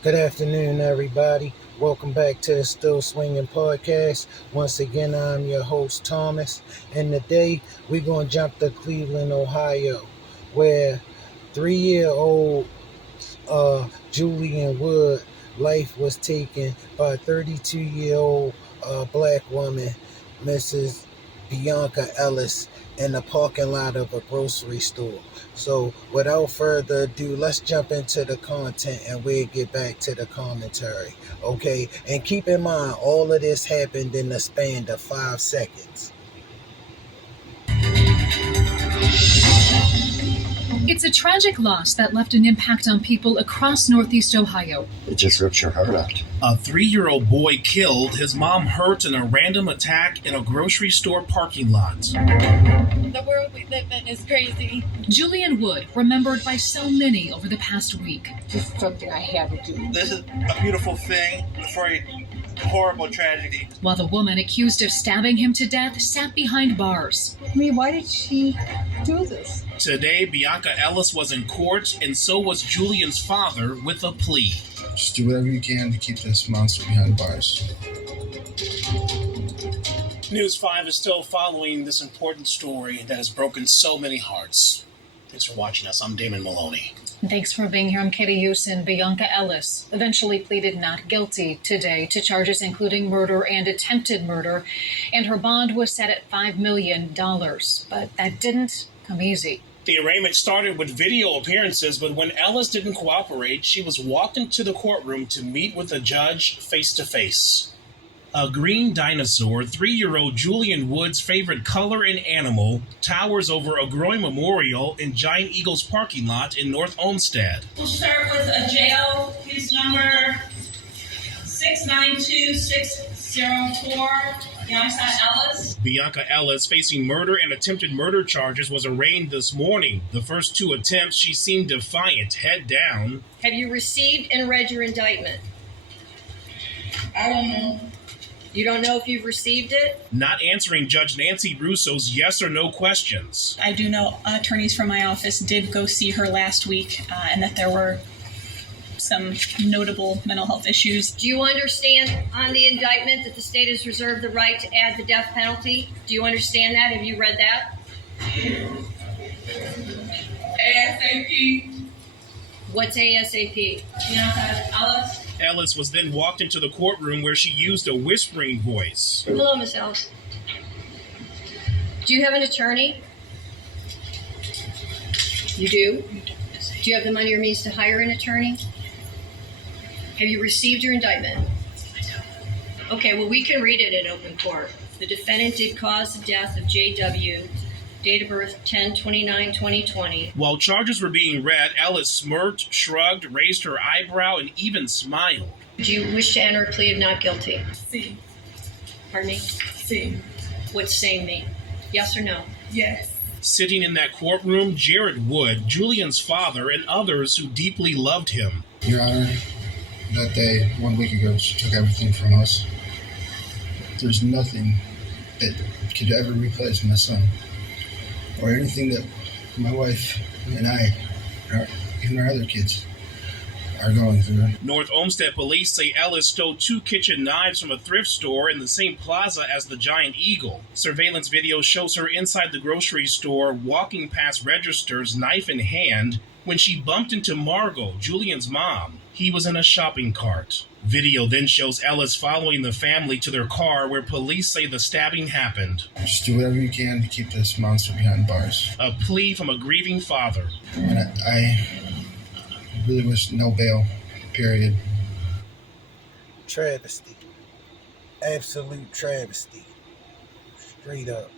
Good afternoon, everybody. Welcome back to the Still Swinging Podcast. Once again, I'm your host, Thomas. And today, we're going to jump to Cleveland, Ohio, where 3-year-old Julian Wood life was taken by a 32-year-old black woman, Mrs. Bianca Ellis, in the parking lot of a grocery store. So without further ado, let's jump into the content and we'll get back to the commentary. Okay, and keep in mind, all of this happened in the span of 5 seconds. It's a tragic loss that left an impact on people across Northeast Ohio. It just rips your heart out. A 3-year-old boy killed, his mom hurt in a random attack in a grocery store parking lot. The world we live in is crazy. Julian Wood, remembered by so many over the past week. This is something I had to do. This is a beautiful thing for a horrible tragedy. While the woman accused of stabbing him to death sat behind bars. I mean, why did she do this? Today, Bianca Ellis was in court, and so was Julian's father with a plea. Just do whatever you can to keep this monster behind bars. News 5 is still following this important story that has broken so many hearts. Thanks for watching us. I'm Damon Maloney. Thanks for being here. I'm Katie Houston. Bianca Ellis eventually pleaded not guilty today to charges including murder and attempted murder, and her bond was set at $5 million. But that didn't come easy. The arraignment started with video appearances, but when Ellis didn't cooperate, she was walked into the courtroom to meet with the judge face to face. A green dinosaur, 3-year-old Julian Wood's favorite color and animal, towers over a growing memorial in Giant Eagle's parking lot in North Olmsted. We'll start with a jail case number 692604, Bianca Ellis. Bianca Ellis, facing murder and attempted murder charges, was arraigned this morning. The first 2 attempts, she seemed defiant, head down. Have you received and read your indictment? I don't know. You don't know if you've received it? Not answering Judge Nancy Russo's yes or no questions. I do know attorneys from my office did go see her last week, and that there were some notable mental health issues. Do you understand on the indictment that the state has reserved the right to add the death penalty? Do you understand that? Have you read that? ASAP. What's ASAP? Bianca Ellis. Ellis was then walked into the courtroom where she used a whispering voice. Hello, Miss Ellis. Do you have an attorney? You do? Do you have the money or means to hire an attorney? Have you received your indictment? Okay, well, we can read it in open court. The defendant did cause the death of J.W., date of birth 10/29/2020. While charges were being read, Ellis smirked, shrugged, raised her eyebrow, and even smiled. Do you wish to enter a plea of not guilty? C. Pardon me? C. What's saying me? Yes or no? Yes. Sitting in that courtroom, Jared Wood, Julian's father, and others who deeply loved him. Your Honor, that day, 1 week ago, she took everything from us. There's nothing that could ever replace my son, or anything that my wife and I, or even our other kids, are going through. North Olmsted police say Ellis stole 2 kitchen knives from a thrift store in the same plaza as the Giant Eagle. Surveillance video shows her inside the grocery store walking past registers, knife in hand, when she bumped into Margot, Julian's mom. He was in a shopping cart. Video then shows Ellis following the family to their car where police say the stabbing happened. Just do whatever you can to keep this monster behind bars. A plea from a grieving father. And I really wish no bail, period. Travesty. Absolute travesty. Straight up.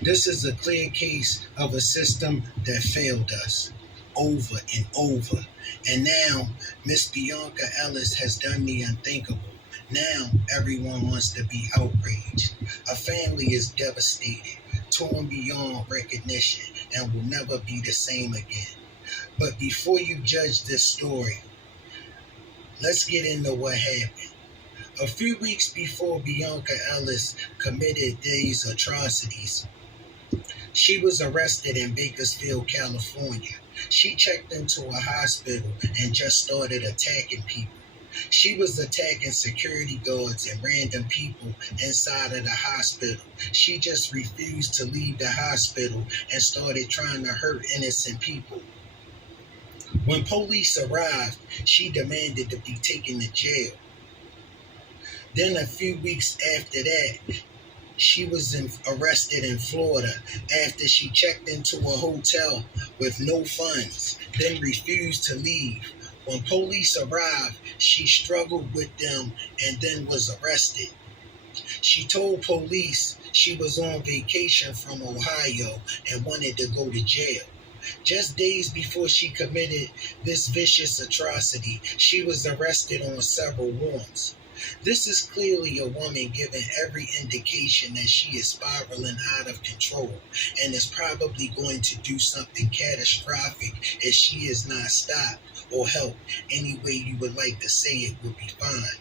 This is a clear case of a system that failed us over and over. And now, Miss Bianca Ellis has done the unthinkable. Now, everyone wants to be outraged. A family is devastated, torn beyond recognition, and will never be the same again. But before you judge this story, let's get into what happened. A few weeks before Bianca Ellis committed these atrocities, She was arrested in Bakersfield, California. She checked into a hospital and just started attacking people. She was attacking security guards and random people inside of the hospital. She just refused to leave the hospital and started trying to hurt innocent people. When police arrived, she demanded to be taken to jail. Then a few weeks after that, she was arrested in Florida after she checked into a hotel with no funds, then refused to leave. When police arrived, she struggled with them and then was arrested. She told police she was on vacation from Ohio and wanted to go to jail. Just days before she committed this vicious atrocity, she was arrested on several warrants. This is clearly a woman giving every indication that she is spiraling out of control and is probably going to do something catastrophic if she is not stopped or helped. Any way you would like to say it would be fine.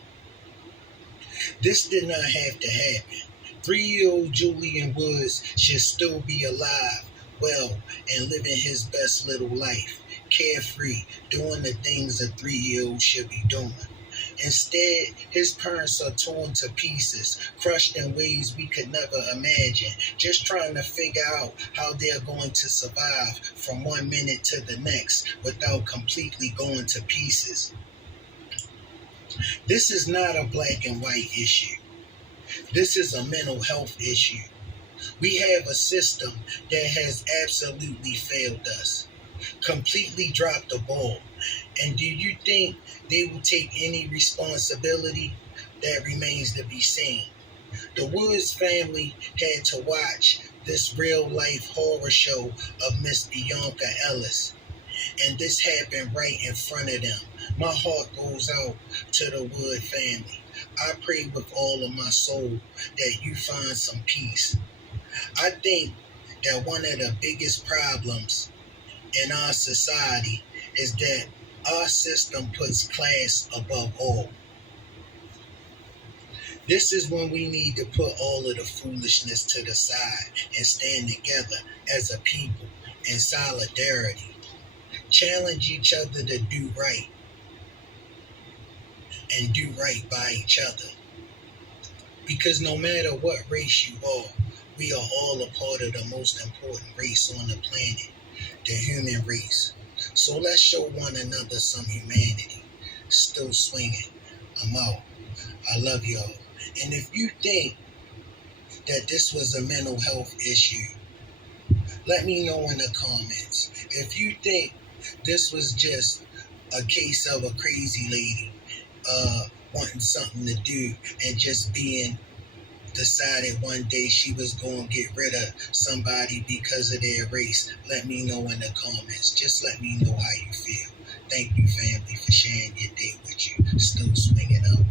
This did not have to happen. 3-year-old Julian Woods should still be alive, well, and living his best little life, carefree, doing the things a 3-year-old should be doing. Instead, his parents are torn to pieces, crushed in ways we could never imagine, just trying to figure out how they're going to survive from one minute to the next without completely going to pieces. This is not a black and white issue. This is a mental health issue. We have a system that has absolutely failed us, completely dropped the ball. And do you think they will take any responsibility? That remains to be seen. The Woods family had to watch this real-life horror show of Miss Bianca Ellis, and this happened right in front of them. My heart goes out to the Wood family. I pray with all of my soul that you find some peace. I think that one of the biggest problems in our society is that our system puts class above all. This is when we need to put all of the foolishness to the side and stand together as a people in solidarity. Challenge each other to do right and do right by each other. Because no matter what race you are, we are all a part of the most important race on the planet, the human race. So let's show one another some humanity. Still swinging. I'm out. I love y'all. And if you think that this was a mental health issue, let me know in the comments. If you think this was just a case of a crazy lady wanting something to do and just being decided one day she was going to get rid of somebody because of their race, let me know in the comments. Just let me know how you feel. Thank you, family, for sharing your day with you. Still swinging out.